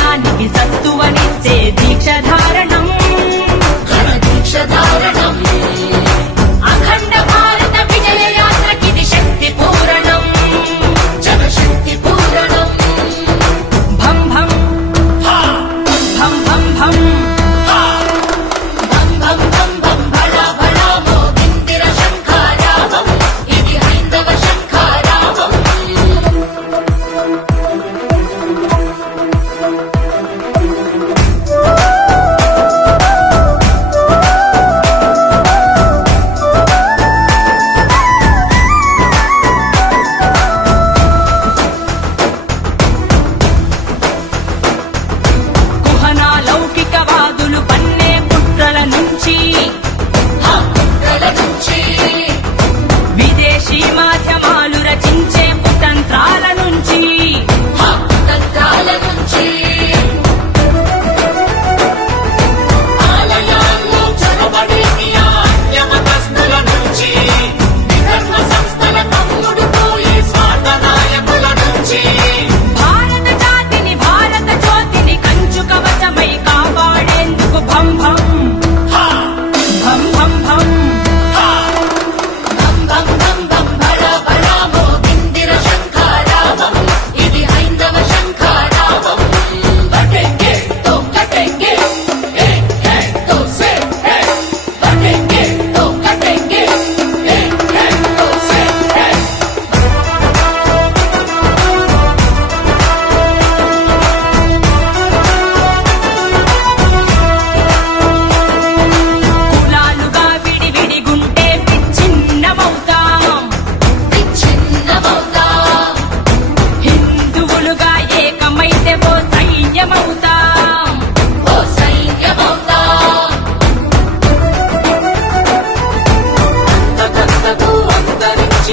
దేశానికి సత్తువనిచ్చే దీక్షధారణం అఖండ భారత విజయ యాత్రకిది శక్తి పూరణం జనశక్తి పూరణం భం భం భం భం భం విదేశీ మాధ్యమాలు రచించే కుతంత్రాల నుంచి ఆలయాల్లో చొరబడే అన్యమతస్థుల నుంచి విధర్మ సంస్థల తమ్ముడు పోయే స్వార్థ నాయకుల నుంచి భారత జాతిని భారత జ్యోతిని కంచు కవచమై కాపాడేందుకు భం భం భం భం భం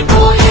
boy